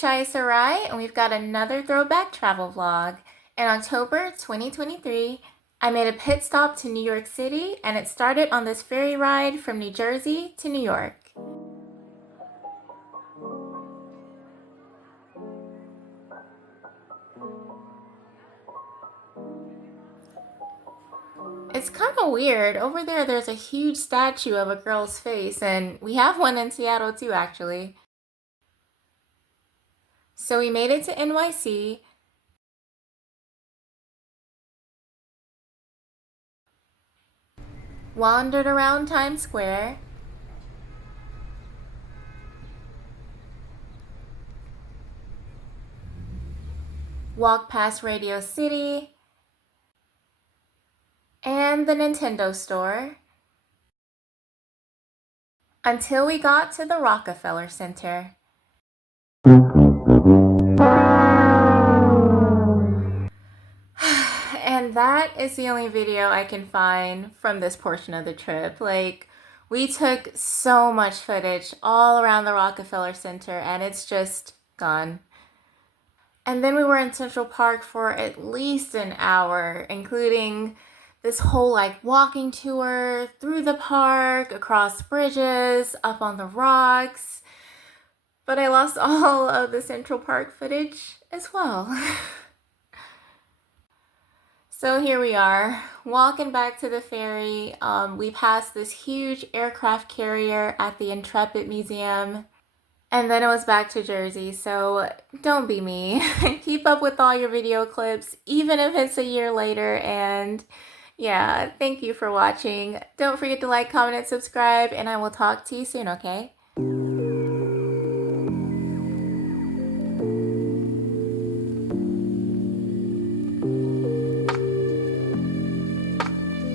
Shai Sarai, and we've got another throwback travel vlog. In October 2023, I made a pit stop to New York City, and it started on this ferry ride from New Jersey to New York. It's kind of weird. Over there, there's a huge statue of a girl's face, and we have one in Seattle too, actually. So we made it to NYC. Wandered around Times Square. Walked past Radio City and the Nintendo store until we got to the Rockefeller Center. And that is the only video I can find from this portion of the trip. Like, we took so much footage all around the Rockefeller Center and it's just gone. And then we were in Central Park for at least an hour, including this whole like walking tour through the park, across bridges, up on the rocks. But I lost all of the Central Park footage as well. So here we are, walking back to the ferry. We passed this huge aircraft carrier at the Intrepid Museum. And then it was back to Jersey, so don't be me. Keep up with all your video clips, even if it's a year later. And yeah, thank you for watching. Don't forget to like, comment, and subscribe, and I will talk to you soon, okay?